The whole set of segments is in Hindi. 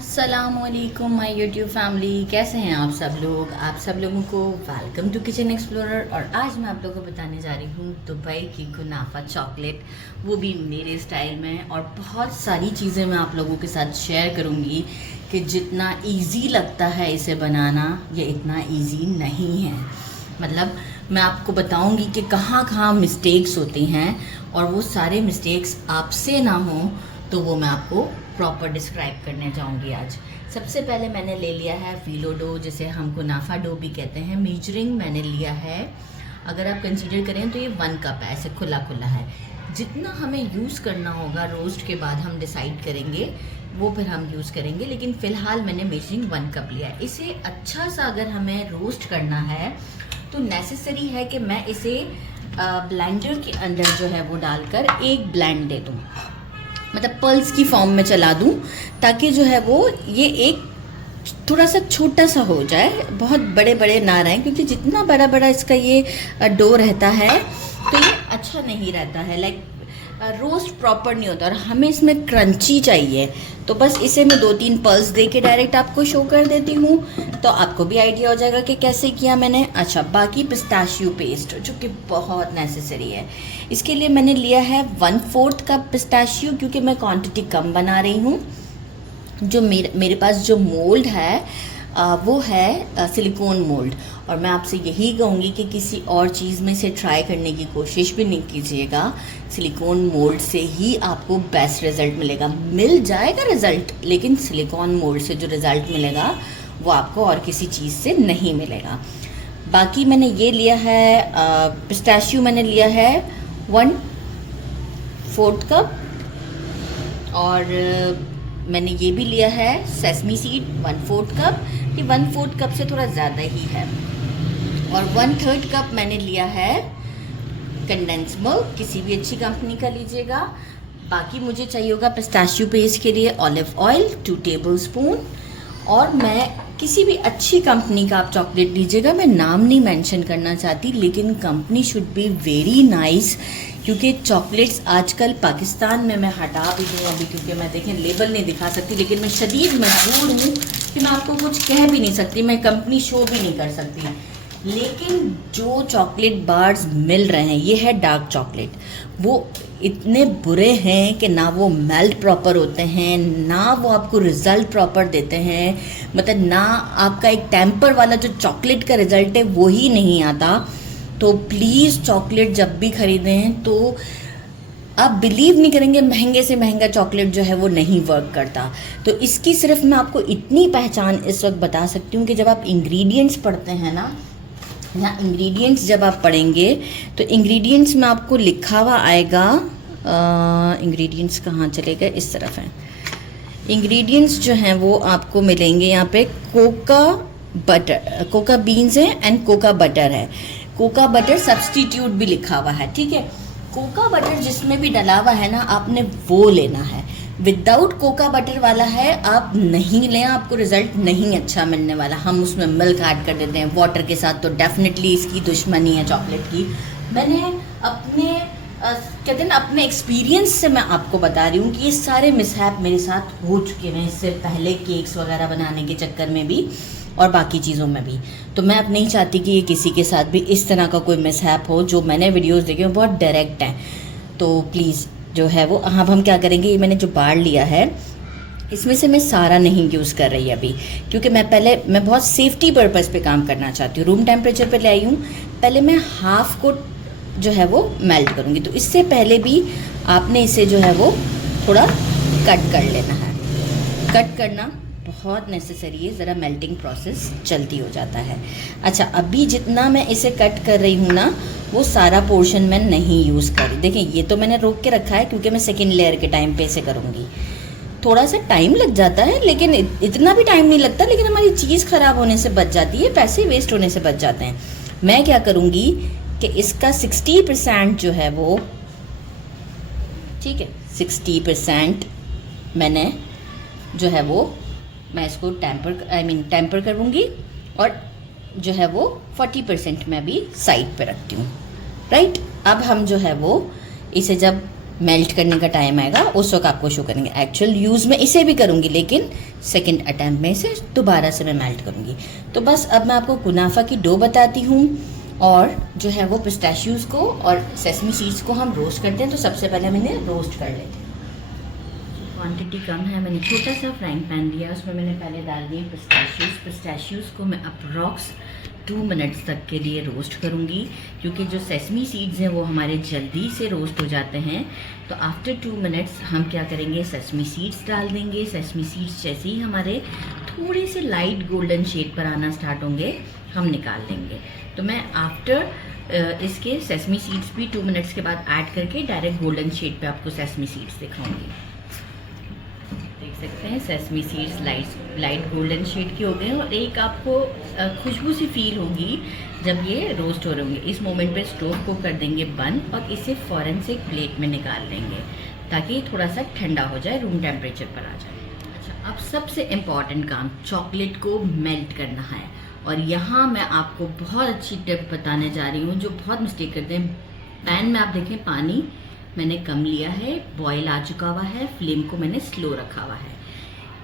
अस्सलामुअलैकुम माय यूट्यूब फैमिली, कैसे हैं आप सब लोग। आप सब लोगों को वेलकम टू किचन एक्सप्लोरर। और आज मैं आप लोगों को बताने जा रही हूँ दुबई की कुनाफा चॉकलेट, वो भी मेरे स्टाइल में। और बहुत सारी चीज़ें मैं आप लोगों के साथ शेयर करूँगी कि जितना इजी लगता है इसे बनाना, ये इतना इजी नहीं है। मतलब मैं आपको बताऊँगी कि कहाँ कहाँ मिस्टेक्स होती हैं, और वो सारे मिस्टेक्स आपसे ना हो तो वो मैं आपको प्रॉपर डिस्क्राइब करने जाऊंगी आज। सबसे पहले मैंने ले लिया है फिलो डो, जिसे हम कुनाफा डो भी कहते हैं। मेजरिंग मैंने लिया है, अगर आप कंसीडर करें तो ये 1 कप है, ऐसे खुला खुला है। जितना हमें यूज़ करना होगा रोस्ट के बाद हम डिसाइड करेंगे, वो फिर हम यूज़ करेंगे, लेकिन फ़िलहाल मैंने मेजरिंग 1 कप लिया है। इसे अच्छा सा अगर हमें रोस्ट करना है तो नेसेसरी है कि मैं इसे ब्लेंडर के अंदर जो है वो डालकर एक ब्लेंड दे दूँ, मतलब पल्स की फॉर्म में चला दूं, ताकि जो है वो ये एक थोड़ा सा छोटा सा हो जाए, बहुत बड़े बड़े ना रहें, क्योंकि जितना बड़ा बड़ा इसका ये डो रहता है तो ये अच्छा नहीं रहता है, लाइक रोस्ट प्रॉपर नहीं होता। और हमें इसमें क्रंची चाहिए, तो बस इसे मैं 2-3 पल्स दे के डायरेक्ट आपको शो कर देती हूँ, तो आपको भी आइडिया हो जाएगा कि कैसे किया मैंने। अच्छा, बाकी पिस्ताशियो पेस्ट जो कि बहुत नेसेसरी है, इसके लिए मैंने लिया है 1/4 कप पिस्ताशियो, क्योंकि मैं क्वांटिटी कम बना रही हूँ। जो मेरे पास जो मोल्ड है वो है सिलिकॉन मोल्ड, और मैं आपसे यही कहूँगी कि किसी और चीज़ में इसे ट्राई करने की कोशिश भी नहीं कीजिएगा। सिलिकॉन मोल्ड से ही आपको बेस्ट रिज़ल्ट मिलेगा। मिल जाएगा रिज़ल्ट, लेकिन सिलिकॉन मोल्ड से जो रिज़ल्ट मिलेगा वो आपको और किसी चीज़ से नहीं मिलेगा। बाकी मैंने ये लिया है पिस्ताशियो, मैंने लिया है 1/4 कप, और मैंने ये भी लिया है सेसमी सीड 1/4 कप। ये 1/4 कप से थोड़ा ज़्यादा ही है। और 1/3 कप मैंने लिया है कंडेंस मिल्क, किसी भी अच्छी कंपनी का लीजिएगा। बाकी मुझे चाहिए होगा पिस्ताशियो पेस्ट के लिए ऑलिव ऑयल 2 टेबलस्पून। और मैं किसी भी अच्छी कंपनी का आप चॉकलेट लीजिएगा, मैं नाम नहीं मेंशन करना चाहती, लेकिन company should be very nice, क्योंकि चॉकलेट्स आजकल पाकिस्तान में, मैं हटा भी दूँ अभी क्योंकि मैं देखें लेबल नहीं दिखा सकती, लेकिन मैं शदीद मजबूर हूँ कि मैं आपको कुछ कह भी नहीं सकती, मैं कंपनी शो भी नहीं कर सकती। लेकिन जो चॉकलेट बार्स मिल रहे हैं, ये है डार्क चॉकलेट, वो इतने बुरे हैं कि ना वो मेल्ट प्रॉपर होते हैं, ना वो आपको रिज़ल्ट प्रॉपर देते हैं, मतलब ना आपका एक टेम्पर वाला जो चॉकलेट का रिज़ल्ट है वो ही नहीं आता। तो प्लीज़ चॉकलेट जब भी ख़रीदें तो आप बिलीव नहीं करेंगे, महंगे से महंगा चॉकलेट जो है वो नहीं वर्क करता। तो इसकी सिर्फ मैं आपको इतनी पहचान इस वक्त बता सकती हूँ कि जब आप इंग्रेडिएंट्स पढ़ते हैं ना, या इंग्रेडिएंट्स जब आप पढ़ेंगे तो इंग्रेडिएंट्स में आपको लिखा हुआ आएगा, इंग्रेडिएंट्स कहाँ चले गए, इस तरफ हैं इंग्रेडिएंट्स जो हैं वो आपको मिलेंगे यहाँ पे। कोका बटर, कोका बीन्स है एंड कोका बटर है। कोका बटर सब्स्टिट्यूट भी लिखा हुआ है, ठीक है। कोका बटर जिसमें भी डला हुआ है ना, आपने वो लेना है। विदाउट कोका बटर वाला है आप नहीं लें, आपको रिज़ल्ट नहीं अच्छा मिलने वाला। हम उसमें मिल्क ऐड कर देते हैं वाटर के साथ, तो डेफिनेटली इसकी दुश्मनी है चॉकलेट की। मैंने अपने कहते हैं ना, अपने एक्सपीरियंस से मैं आपको बता रही हूँ कि ये सारे मिसहैप मेरे साथ हो चुके हैं, इससे पहले केक्स वगैरह बनाने के चक्कर में भी और बाकी चीज़ों में भी। तो मैं अब नहीं चाहती कि ये किसी के साथ भी इस तरह का कोई मिसहैप हो। जो मैंने वीडियोस देखे हैं बहुत डायरेक्ट हैं, तो प्लीज़ जो है वो, अब हम क्या करेंगे, ये मैंने जो बार लिया है इसमें से मैं सारा नहीं यूज़ कर रही अभी, क्योंकि मैं बहुत सेफ्टी पर्पज़ पे काम करना चाहती हूँ। रूम टेम्परेचर पे ले आई हूँ। पहले मैं हाफ़ को जो है वो मेल्ट करूँगी, तो इससे पहले भी आपने इसे जो है वो थोड़ा कट कर लेना है। कट करना बहुत नेसेसरी है, ज़रा मेल्टिंग प्रोसेस जल्दी हो जाता है। अच्छा, अभी जितना मैं इसे कट कर रही हूँ ना, वो सारा पोर्शन मैं नहीं यूज़ कर रही। देखें, ये तो मैंने रोक के रखा है क्योंकि मैं सेकेंड लेयर के टाइम पे इसे करूँगी। थोड़ा सा टाइम लग जाता है, लेकिन इतना भी टाइम नहीं लगता, लेकिन हमारी चीज़ ख़राब होने से बच जाती है, पैसे वेस्ट होने से बच जाते हैं। मैं क्या करूँगी कि इसका 60% जो है वो, ठीक है, 60% मैंने जो है वो, मैं इसको टेम्पर करूँगी, और जो है वो 40% मैं भी साइड पे रखती हूँ। राइट, अब हम जो है वो इसे जब मेल्ट करने का टाइम आएगा उस वक्त आपको शो करेंगे। एक्चुअल यूज़ में इसे भी करूँगी, लेकिन सेकंड अटैम्प्ट में इसे दोबारा से मैं मेल्ट करूँगी। तो बस अब मैं आपको कुनाफा की डो बताती हूँ, और जो है वो पिस्ताशियोज़ को और सेसमी सीड्स को हम रोस्ट करते हैं। तो सबसे पहले मैंने रोस्ट कर लेते हैं। क्वांटिटी कम है, मैंने छोटा सा फ्राइंग पैन लिया, उसमें मैंने पहले डाल दिए पिस्ताशियोज़ को मैं अप्रॉक्स 2 मिनट्स तक के लिए रोस्ट करूँगी, क्योंकि जो सेसमी सीड्स हैं वो हमारे जल्दी से रोस्ट हो जाते हैं। तो आफ्टर 2 मिनट्स हम क्या करेंगे, सेसमी सीड्स डाल देंगे। सेसमी सीड्स जैसे ही हमारे थोड़े से लाइट गोल्डन शेड पर आना स्टार्ट होंगे, हम निकाल देंगे। तो मैं आफ्टर इसके सेसमी सीड्स भी 2 मिनट्स के बाद ऐड करके डायरेक्ट गोल्डन शेड पे आपको सेसमी सीड्स दिखाऊंगी। देख सकते हैं sesame seeds light golden shade के हो गए, और एक आपको खुशबू सी फील होगी जब ये रोस्ट हो रहे होंगे। इस मोमेंट पे स्टोव को कर देंगे बंद और इसे फ़ौरन से एक प्लेट में निकाल लेंगे, ताकि थोड़ा सा ठंडा हो जाए, रूम टेम्परेचर पर आ जाए। अच्छा, अब सबसे इम्पॉर्टेंट काम चॉकलेट को मेल्ट करना है, और यहाँ मैं आपको बहुत अच्छी टिप बताने जा रही हूँ जो बहुत मिस्टेक करते हैं। पैन में आप देखें पानी मैंने कम लिया है, बॉयल आ चुका हुआ है, फ्लेम को मैंने स्लो रखा हुआ है।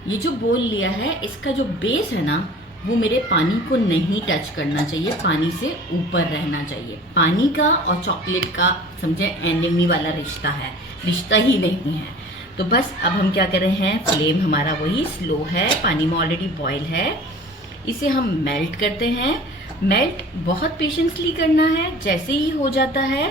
ये जो बोल लिया है, इसका जो बेस है ना, वो मेरे पानी को नहीं टच करना चाहिए, पानी से ऊपर रहना चाहिए। पानी का और चॉकलेट का समझे एनिमी वाला रिश्ता है, रिश्ता ही नहीं है। तो बस अब हम क्या कर रहे हैं, फ्लेम हमारा वही स्लो है, पानी में ऑलरेडी बॉयल है, इसे हम मेल्ट करते हैं। मेल्ट बहुत पेशेंसली करना है, जैसे ही हो जाता है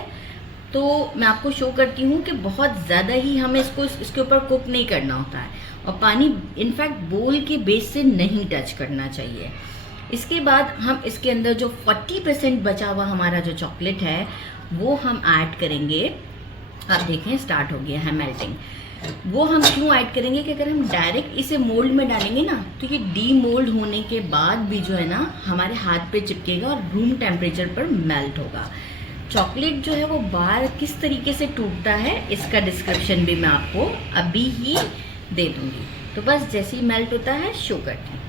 तो मैं आपको शो करती हूँ कि बहुत ज़्यादा ही हमें इसके ऊपर कुक नहीं करना होता है, और पानी इनफैक्ट बोल के बेस से नहीं टच करना चाहिए। इसके बाद हम इसके अंदर जो 40% बचा हुआ हमारा जो चॉकलेट है वो हम ऐड करेंगे। आप देखें स्टार्ट हो गया है मेल्टिंग। वो हम क्यों ऐड करेंगे कि अगर हम डायरेक्ट इसे मोल्ड में डालेंगे ना, तो ये डी मोल्ड होने के बाद भी जो है ना हमारे हाथ पे चिपकेगा और रूम टेम्परेचर पर मेल्ट होगा। चॉकलेट जो है वो बाहर किस तरीके से टूटता है इसका डिस्क्रिप्शन भी मैं आपको अभी ही दे दूंगी। तो बस जैसे ही मेल्ट होता है शो करती हूँ।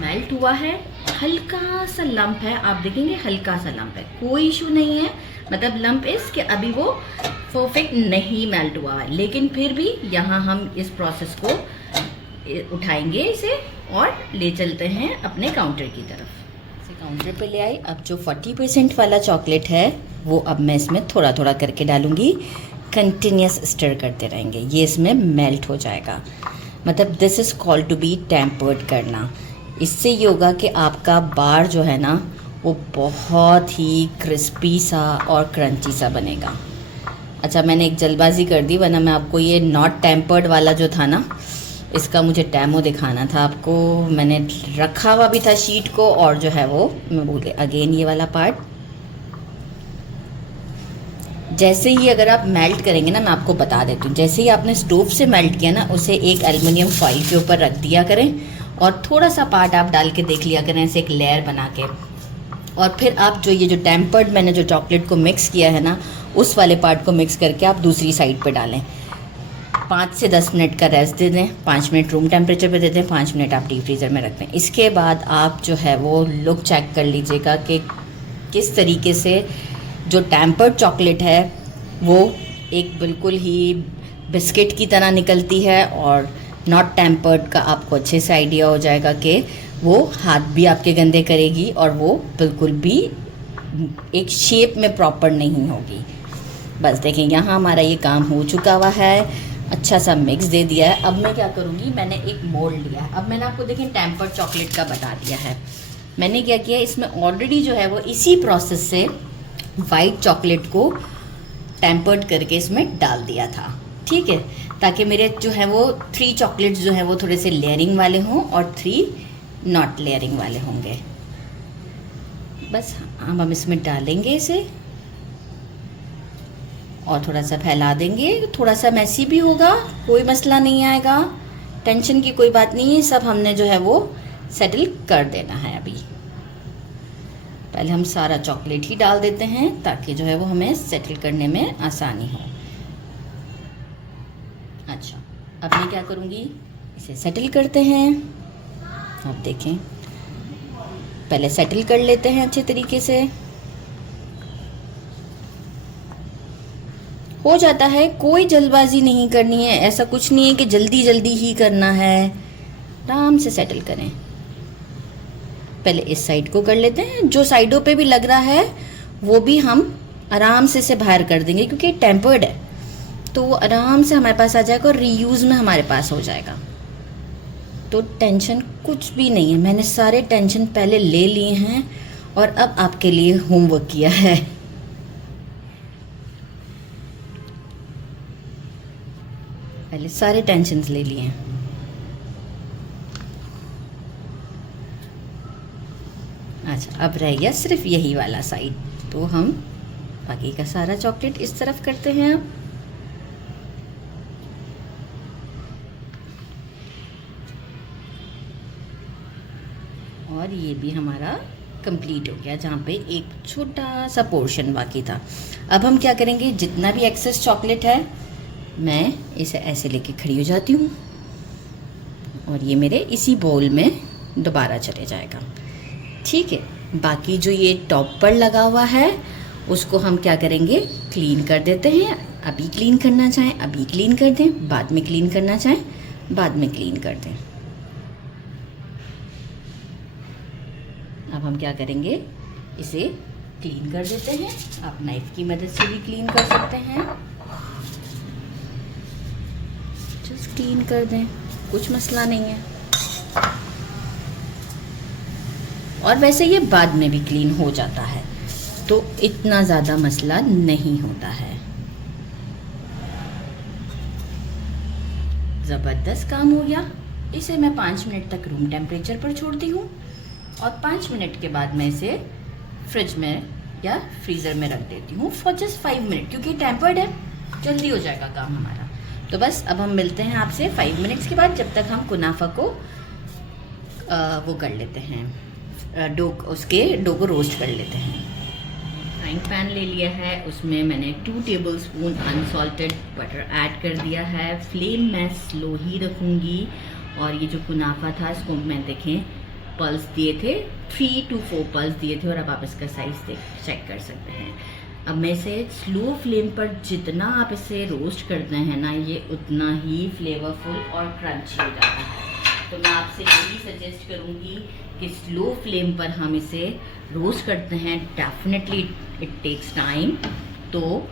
मेल्ट हुआ है, हल्का सा लंप है, आप देखेंगे हल्का सा लंप है, कोई इशू नहीं है। मतलब लंप इस कि अभी वो परफेक्ट नहीं मेल्ट हुआ है, लेकिन फिर भी यहाँ हम इस प्रोसेस को उठाएंगे इसे और ले चलते हैं अपने काउंटर की तरफ। काउंटर पे ले आई। अब जो 40% वाला चॉकलेट है वो अब मैं इसमें थोड़ा थोड़ा करके डालूंगी, कंटिन्यूस स्टर करते रहेंगे, ये इसमें मेल्ट हो जाएगा। मतलब this is called to be tempered करना। इससे ये होगा कि आपका बार जो है ना वो बहुत ही क्रिस्पी सा और क्रंची सा बनेगा। अच्छा, मैंने एक जल्दबाजी कर दी, वरना मैं आपको ये नॉट टेम्पर्ड वाला जो था ना, इसका मुझे डेमो दिखाना था आपको। मैंने रखा हुआ भी था शीट को, और जो है वो मैं भूल गई। अगेन ये वाला पार्ट जैसे ही अगर आप मेल्ट करेंगे ना, मैं आपको बता देती हूँ, जैसे ही आपने स्टोव से मेल्ट किया ना, उसे एक एल्युमिनियम फॉइल के ऊपर रख दिया करें, और थोड़ा सा पार्ट आप डाल के देख लिया करें ऐसे एक लेयर बना के। और फिर आप जो ये जो टेम्पर्ड मैंने जो चॉकलेट को मिक्स किया है ना, उस वाले पार्ट को मिक्स करके आप दूसरी साइड पे डालें। 5 से 10 मिनट का रेस्ट दे दें, 5 मिनट रूम टेम्परेचर पे दे दें, 5 मिनट आप डीप फ्रीज़र में रख दें। इसके बाद आप जो है वो लुक चेक कर लीजिएगा कि किस तरीके से जो टेम्पर्ड चॉकलेट है वो एक बिल्कुल ही बिस्किट की तरह निकलती है, और नॉट टेम्पर्ड का आपको अच्छे से आइडिया हो जाएगा कि वो हाथ भी आपके गंदे करेगी और वो बिल्कुल भी एक शेप में प्रॉपर नहीं होगी। बस देखें यहाँ हमारा ये काम हो चुका हुआ है, अच्छा सा मिक्स दे दिया है। अब मैं क्या करूँगी, मैंने एक मोल्ड लिया है। अब मैंने आपको देखें टेम्पर्ड चॉकलेट का बता दिया है। मैंने क्या किया, इसमें ऑलरेडी जो है वो इसी प्रोसेस से वाइट चॉकलेट को टेम्पर्ड करके इसमें डाल दिया था, ठीक है, ताकि मेरे जो है वो 3 चॉकलेट्स जो है वो थोड़े से लेयरिंग वाले हों और 3 नॉट लेयरिंग वाले होंगे। बस हम इसमें डालेंगे इसे और थोड़ा सा फैला देंगे। थोड़ा सा मैसी भी होगा, कोई मसला नहीं आएगा, टेंशन की कोई बात नहीं है। सब हमने जो है वो सेटल कर देना है। अभी पहले हम सारा चॉकलेट ही डाल देते हैं ताकि जो है वो हमें सेटल करने में आसानी हो। अच्छा, अब मैं क्या करूँगी, इसे सेटल करते हैं। आप देखें, पहले सेटल कर लेते हैं अच्छे तरीके से। हो जाता है, कोई जल्दबाजी नहीं करनी है, ऐसा कुछ नहीं है कि जल्दी जल्दी ही करना है, आराम से सेटल करें। पहले इस साइड को कर लेते हैं, जो साइडों पे भी लग रहा है वो भी हम आराम से इसे बाहर कर देंगे, क्योंकि टेम्पर्ड है तो वो आराम से हमारे पास आ जाएगा और रीयूज़ में हमारे पास हो जाएगा। तो टेंशन कुछ भी नहीं है, मैंने सारे टेंशन पहले ले लिए हैं और अब आपके लिए होमवर्क किया है। पहले सारे टेंशन ले लिए हैं। अच्छा, अब रह गया सिर्फ यही वाला साइड, तो हम बाकी का सारा चॉकलेट इस तरफ करते हैं अब। और ये भी हमारा कंप्लीट हो गया, जहाँ पे एक छोटा सा पोर्शन बाकी था। अब हम क्या करेंगे, जितना भी एक्सेस चॉकलेट है मैं इसे ऐसे लेके खड़ी हो जाती हूँ और ये मेरे इसी बाउल में दोबारा चले जाएगा। ठीक है, बाकी जो ये टॉप पर लगा हुआ है उसको हम क्या करेंगे, क्लीन कर देते हैं। अभी क्लीन करना चाहें अभी क्लीन कर दें, बाद में क्लीन करना चाहें बाद में क्लीन कर दें। अब हम क्या करेंगे, इसे क्लीन कर देते हैं। आप नाइफ की मदद से भी क्लीन कर सकते हैं, जस्ट क्लीन कर दें, कुछ मसला नहीं है। और वैसे ये बाद में भी क्लीन हो जाता है, तो इतना ज़्यादा मसला नहीं होता है। ज़बरदस्त काम हो गया। इसे मैं 5 मिनट तक रूम टेम्परेचर पर छोड़ती हूँ और 5 मिनट के बाद मैं इसे फ्रिज में या फ्रीज़र में रख देती हूँ फॉर जस्ट 5 मिनट, क्योंकि टेम्पर्ड है, जल्दी हो जाएगा काम हमारा। तो बस अब हम मिलते हैं आपसे 5 मिनट्स के बाद, जब तक हम कुनाफा को वो कर लेते हैं, उसके डो को रोस्ट कर लेते हैं। फ्राइंग पैन ले लिया है, उसमें मैंने 2 टेबलस्पून अनसॉल्टेड बटर ऐड कर दिया है। फ्लेम मैं स्लो ही रखूँगी। और ये जो कुनाफा था इसको मैं देखें पल्स दिए थे, 3 to 4 पल्स दिए थे, और अब आप इसका साइज़ चेक कर सकते हैं। अब मैं इसे स्लो फ्लेम पर जितना आप इसे रोस्ट करते हैं ना, ये उतना ही फ्लेवरफुल और क्रंची हो जाता है। तो मैं आपसे यही सजेस्ट करूँगी कि स्लो फ्लेम पर हम इसे रोस्ट करते हैं। डेफिनेटली इट टेक्स टाइम, तो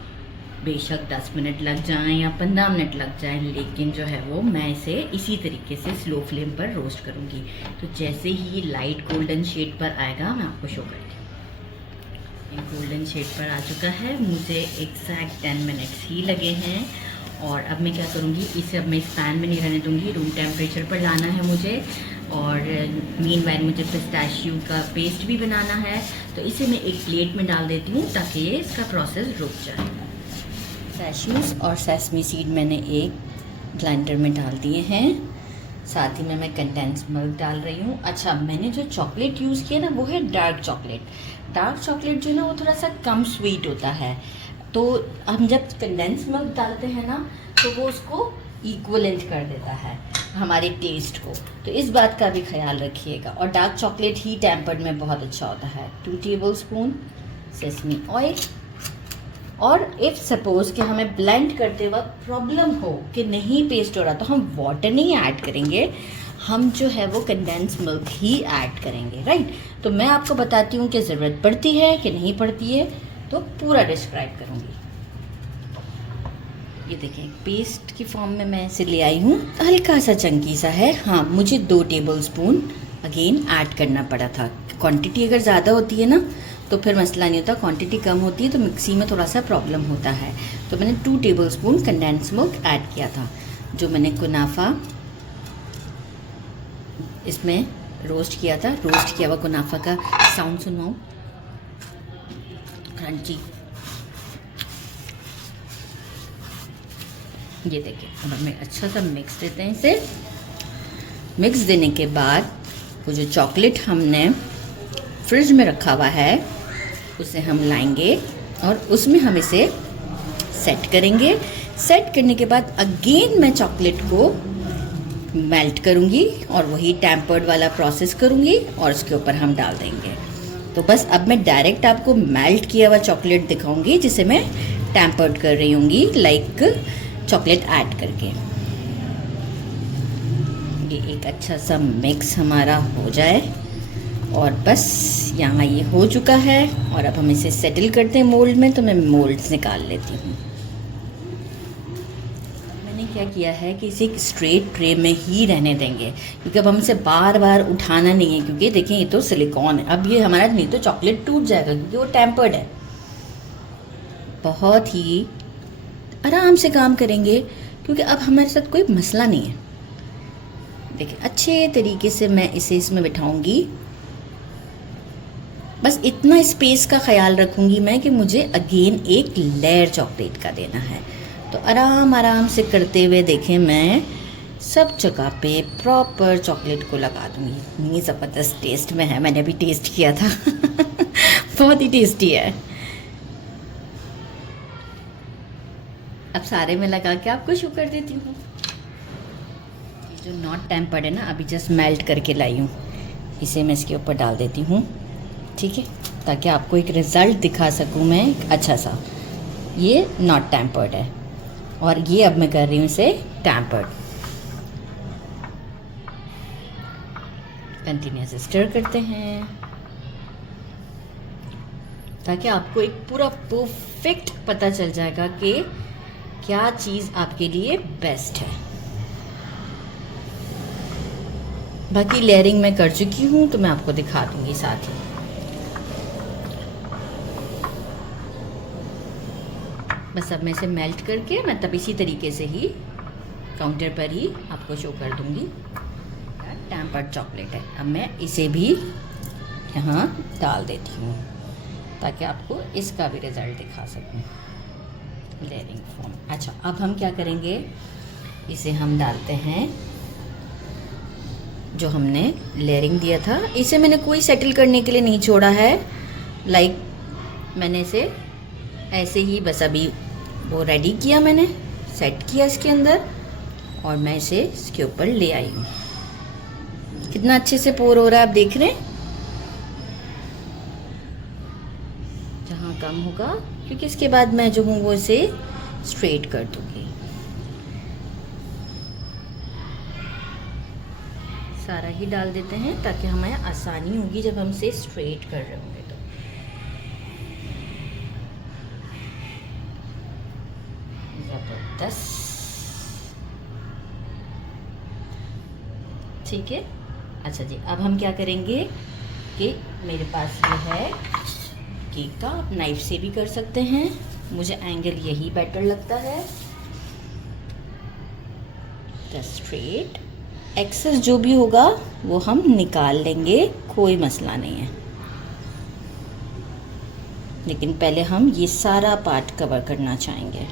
बेशक 10 मिनट लग जाएं या 15 मिनट लग जाएं, लेकिन जो है वो मैं इसे इसी तरीके से स्लो फ्लेम पर रोस्ट करूँगी। तो जैसे ही लाइट गोल्डन शेड पर आएगा मैं आपको शो करती हूँ। गोल्डन शेड पर आ चुका है, मुझे एग्जैक्ट 10 मिनट्स ही लगे हैं। और अब मैं क्या करूँगी, इसे अब मैं इस पैन में नहीं रहने दूँगी, रूम टेम्परेचर पर लाना है मुझे। और मीनवाइल मुझे पिस्ताशियो का पेस्ट भी बनाना है, तो इसे मैं एक प्लेट में डाल देती हूँ ताकि ये इसका प्रोसेस रुक जाए। पिस्ताशियोस और सेसमी सीड मैंने एक ब्लेंडर में डाल दिए हैं, साथ ही में मैं कंडेंस मिल्क डाल रही हूँ। अच्छा, मैंने जो चॉकलेट यूज़ किया ना वो है डार्क चॉकलेट। डार्क चॉकलेट जो है ना वो थोड़ा सा कम स्वीट होता है, तो हम जब कंडेंस मिल्क डालते हैं ना तो वो उसको इक्वलेंट कर देता है हमारे टेस्ट को, तो इस बात का भी ख्याल रखिएगा। और डार्क चॉकलेट ही टेम्पर्ड में बहुत अच्छा होता है। 2 टेबलस्पून सेसमी ऑयल। और इफ़ सपोज़ कि हमें ब्लेंड करते वक्त प्रॉब्लम हो कि नहीं पेस्ट हो रहा, तो हम वाटर नहीं ऐड करेंगे, हम जो है वो कंडेंस मिल्क ही ऐड करेंगे, राइट। तो मैं आपको बताती हूँ कि ज़रूरत पड़ती है कि नहीं पड़ती है, तो पूरा डिस्क्राइब करूँगी। ये देखें, पेस्ट की फॉर्म में मैं इसे ले आई हूँ, हल्का सा चंकी सा है। हाँ, मुझे 2 टेबलस्पून अगेन ऐड करना पड़ा था। क्वांटिटी अगर ज़्यादा होती है ना तो फिर मसला नहीं होता, क्वांटिटी कम होती है तो मिक्सी में थोड़ा सा प्रॉब्लम होता है। तो मैंने 2 टेबलस्पून कंडेंस मिल्क ऐड किया था। जो मैंने कुनाफा इसमें रोस्ट किया था, रोस्ट किया हुआ कुनाफा का साउंड सुनवाऊँ, क्रंची। ये देखिए, अब हमें अच्छा सा मिक्स देते हैं इसे। मिक्स देने के बाद वो जो चॉकलेट हमने फ्रिज में रखा हुआ है उसे हम लाएंगे और उसमें हम इसे सेट करेंगे। सेट करने के बाद अगेन मैं चॉकलेट को मेल्ट करूँगी और वही टेम्पर्ड वाला प्रोसेस करूँगी और उसके ऊपर हम डाल देंगे। तो बस अब मैं डायरेक्ट आपको मेल्ट किया हुआ चॉकलेट दिखाऊंगी जिसे मैं टैम्पर्ड कर रही होंगी लाइक चॉकलेट ऐड करके। ये एक अच्छा सा मिक्स हमारा हो जाए और बस यहाँ ये हो चुका है। और अब हम इसे सेटल करते हैं मोल्ड में, तो मैं मोल्ड्स निकाल लेती हूँ। मैंने क्या किया है कि इसे एक स्ट्रेट ट्रे में ही रहने देंगे, क्योंकि अब हम इसे बार बार उठाना नहीं है, क्योंकि देखें ये तो सिलिकॉन है। अब ये हमारा नहीं तो चॉकलेट टूट जाएगा, क्योंकि वो टेम्पर्ड है। बहुत ही आराम से काम करेंगे, क्योंकि अब हमारे साथ कोई मसला नहीं है। देखिए अच्छे तरीके से मैं इसे इसमें बिठाऊंगी। बस इतना स्पेस का ख्याल रखूंगी मैं कि मुझे अगेन एक लेयर चॉकलेट का देना है। तो आराम आराम से करते हुए देखें मैं सब जगह पे प्रॉपर चॉकलेट को लगा दूंगी। नहीं ज़बरदस्त टेस्ट में है, मैंने अभी टेस्ट किया था बहुत ही टेस्टी है। अब सारे में लगा के आपको शो कर देती हूँ। जो नॉट टेम्पर्ड है ना, अभी जस्ट मेल्ट करके लाई हूँ, इसे मैं इसके ऊपर डाल देती हूँ, ठीक है, ताकि आपको एक रिज़ल्ट दिखा सकूँ मैं अच्छा सा। ये नॉट टेम्पर्ड है और ये अब मैं कर रही हूँ इसे टेम्पर्ड। कंटिन्यूस स्टर करते हैं ताकि आपको एक पूरा परफेक्ट पता चल जाएगा कि क्या चीज़ आपके लिए बेस्ट है। बाकी लेयरिंग मैं कर चुकी हूँ, तो मैं आपको दिखा दूँगी साथ ही। बस अब मैं इसे मेल्ट करके मैं तब इसी तरीके से ही काउंटर पर ही आपको शो कर दूँगी। टेम्पर्ड चॉकलेट है। अब मैं इसे भी यहाँ डाल देती हूँ ताकि आपको इसका भी रिज़ल्ट दिखा सकूँ। Layering form. अच्छा, अब हम क्या करेंगे, इसे हम डालते हैं जो हमने लेयरिंग दिया था। इसे मैंने कोई सेटल करने के लिए नहीं छोड़ा है, लाइक मैंने इसे ऐसे ही बस अभी वो रेडी किया, मैंने सेट किया इसके अंदर और मैं इसे इसके ऊपर ले आई हूँ। कितना अच्छे से पोर हो रहा है, आप देख रहे हैं। जहाँ कम होगा, क्योंकि इसके बाद मैं जो हूँ वो इसे स्ट्रेट कर दूँगी। सारा ही डाल देते हैं ताकि हमें आसानी होगी जब हम इसे स्ट्रेट कर रहे होंगे। तो ज़बरदस्त, ठीक है। अच्छा जी, अब हम क्या करेंगे कि मेरे पास ये है केक का, आप नाइफ से भी कर सकते हैं, मुझे एंगल यही बेटर लगता है। द स्ट्रेट एक्सेस जो भी होगा वो हम निकाल लेंगे, कोई मसला नहीं है। लेकिन पहले हम ये सारा पार्ट कवर करना चाहेंगे।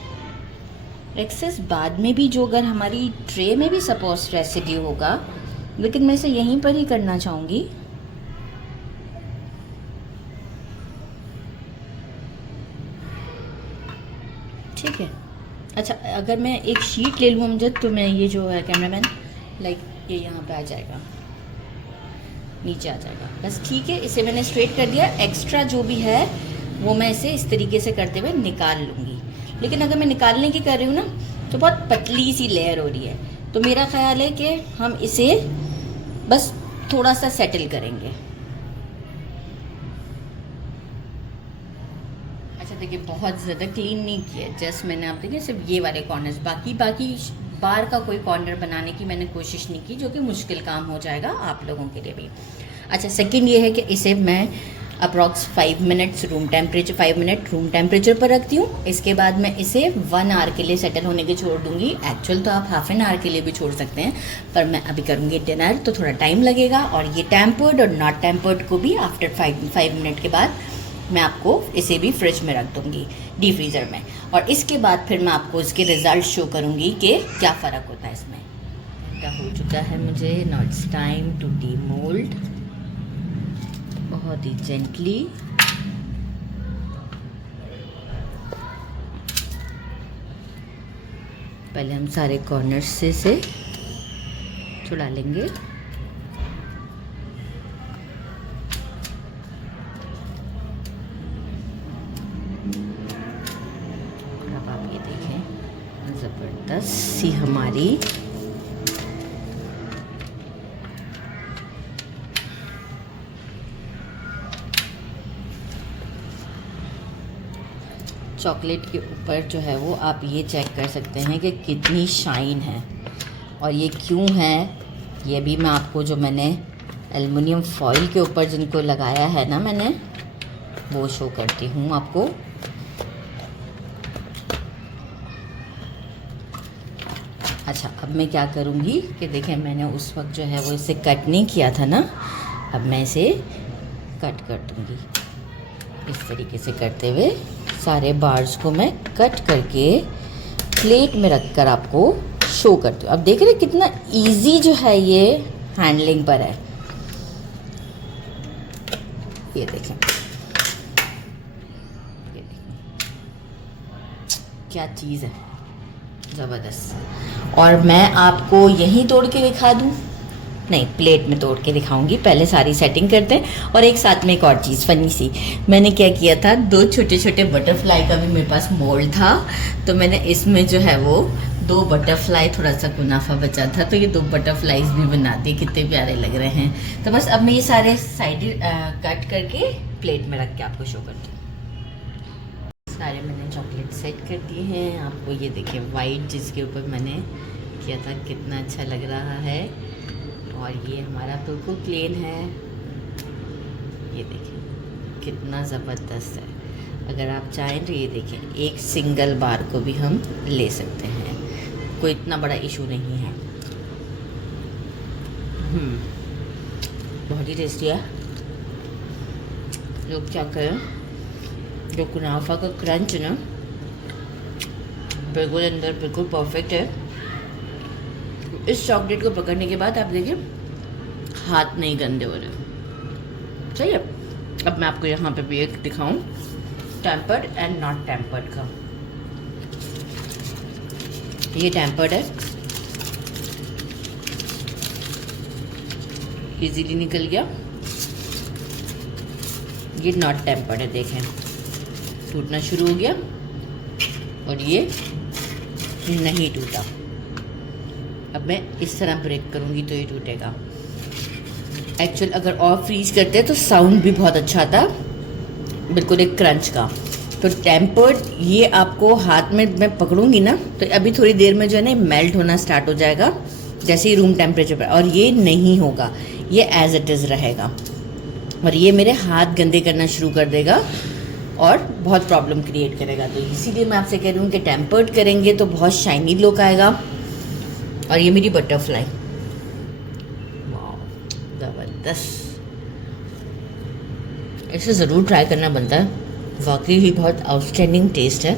एक्सेस बाद में भी जो अगर हमारी ट्रे में भी सपोज रेसिड्यू होगा, लेकिन मैं इसे यहीं पर ही करना चाहूँगी। ठीक है। अच्छा, अगर मैं एक शीट ले लूँ अमजद, तो मैं ये जो है कैमरामैन, लाइक ये यहाँ पे आ जाएगा, नीचे आ जाएगा, बस ठीक है। इसे मैंने स्ट्रेट कर दिया। एक्स्ट्रा जो भी है वो मैं इसे इस तरीके से करते हुए निकाल लूँगी। लेकिन अगर मैं निकालने की कर रही हूँ ना, तो बहुत पतली सी लेयर हो रही है, तो मेरा ख्याल है कि हम इसे बस थोड़ा सा सेटल करेंगे। अच्छा देखिए, बहुत ज़्यादा क्लीन नहीं किया, जस्ट मैंने आप देखिए सिर्फ ये वाले कॉर्नर्स, बाकी बार का कोई कॉर्नर बनाने की मैंने कोशिश नहीं की, जो कि मुश्किल काम हो जाएगा आप लोगों के लिए भी। अच्छा, सेकंड ये है कि इसे मैं approx 5 minutes room temperature 5 minute room temperature पर रखती हूँ। इसके बाद मैं इसे 1 आवर के लिए सेटल होने के छोड़ दूँगी। एक्चुअल तो आप हाफ एन आवर के लिए भी छोड़ सकते हैं, पर मैं अभी करूँगी डिनर, तो थोड़ा टाइम लगेगा। और ये टेम्पर्ड और नॉट टेम्पर्ड को भी आफ्टर 5 मिनट के बाद मैं आपको इसे भी फ्रिज में रख दूँगी, डीप फ्रीज़र में। और इसके बाद फिर मैं आपको इसके रिज़ल्ट शो करूँगी कि क्या फ़र्क होता है इसमें। क्या हो चुका है मुझे, now it's time to demould. बहुत ही जेंटली पहले हम सारे कॉर्नर्स से छुड़ा लेंगे। सी हमारी चॉकलेट के ऊपर जो है वो आप ये चेक कर सकते हैं कि कितनी शाइन है। और ये क्यों है ये भी मैं आपको, जो मैंने एल्युमिनियम फॉइल के ऊपर जिनको लगाया है ना मैंने, वो शो करती हूँ आपको। अच्छा, अब मैं क्या करूँगी कि देखें, मैंने उस वक्त जो है वो इसे कट नहीं किया था ना, अब मैं इसे कट कर दूँगी। इस तरीके से करते हुए सारे बार्स को मैं कट करके प्लेट में रख कर आपको शो करती हूँ। अब देख रहे हैं कितना इजी जो है ये हैंडलिंग पर है। ये देखें, क्या चीज़ है, ज़बरदस्त। और मैं आपको यहीं तोड़ के दिखा दूँ? नहीं, प्लेट में तोड़ के दिखाऊंगी। पहले सारी सेटिंग करते हैं। और एक साथ में एक और चीज़ फनी सी, मैंने क्या किया था, 2 छोटे छोटे बटरफ्लाई का भी मेरे पास मोल्ड था, तो मैंने इसमें जो है वो 2 बटरफ्लाई, थोड़ा सा कुनाफा बचा था तो ये 2 बटरफ्लाईज भी बना दिए। कितने प्यारे लग रहे हैं। तो बस अब मैं ये सारे साइड कट करके प्लेट में रख के आपको शो करती हूँ। सारे मैंने चॉकलेट सेट कर दिए हैं। आपको ये देखिए वाइट जिसके ऊपर मैंने किया था कितना अच्छा लग रहा है। और ये हमारा बिल्कुल प्लेन है। ये देखिए कितना ज़बरदस्त है। अगर आप चाहें तो ये देखें, एक सिंगल बार को भी हम ले सकते हैं, कोई इतना बड़ा इशू नहीं है। बहुत ही टेस्टी है। लोग क्या करें, जो कुनाफा का क्रंच ना बिल्कुल अंदर बिल्कुल परफेक्ट है। इस चॉकलेट को पकड़ने के बाद आप देखिए हाथ नहीं गंदे हो रहे। सही है। अब मैं आपको यहाँ पे भी एक दिखाऊं, टेम्पर्ड एंड नॉट टेम्पर्ड का। ये टेम्पर्ड है, इजीली निकल गया। ये नॉट टेम्पर्ड है, देखें टूटना शुरू हो गया और ये नहीं टूटा। अब मैं इस तरह ब्रेक करूँगी तो ये टूटेगा। एक्चुअल अगर और फ्रीज करते हैं तो साउंड भी बहुत अच्छा आता, बिल्कुल एक क्रंच का। तो टेम्पर्ड ये आपको हाथ में मैं पकड़ूंगी ना तो अभी थोड़ी देर में जो है ना मेल्ट होना स्टार्ट हो जाएगा, जैसे ही रूम टेम्परेचर पर। और ये नहीं होगा, ये एज इट इज़ रहेगा। और ये मेरे हाथ गंदे करना शुरू कर देगा और बहुत प्रॉब्लम क्रिएट करेगा। तो इसीलिए मैं आपसे कह रही हूँ कि टेम्पर्ड करेंगे तो बहुत शाइनी लुक आएगा। और ये मेरी बटरफ्लाई, वाह ज़बरदस्त। इसे ज़रूर ट्राई करना बनता है, वाकई ही बहुत आउटस्टैंडिंग टेस्ट है।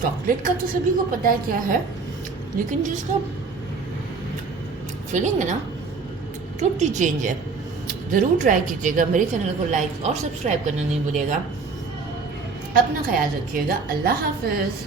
चॉकलेट का तो सभी को पता है क्या है, लेकिन जिसका फीलिंग है ना टोटली चेंज है। ज़रूर ट्राई कीजिएगा। मेरे चैनल को लाइक और सब्सक्राइब करना नहीं भूलिएगा। अपना ख्याल रखिएगा। अल्लाह हाफ़िज़।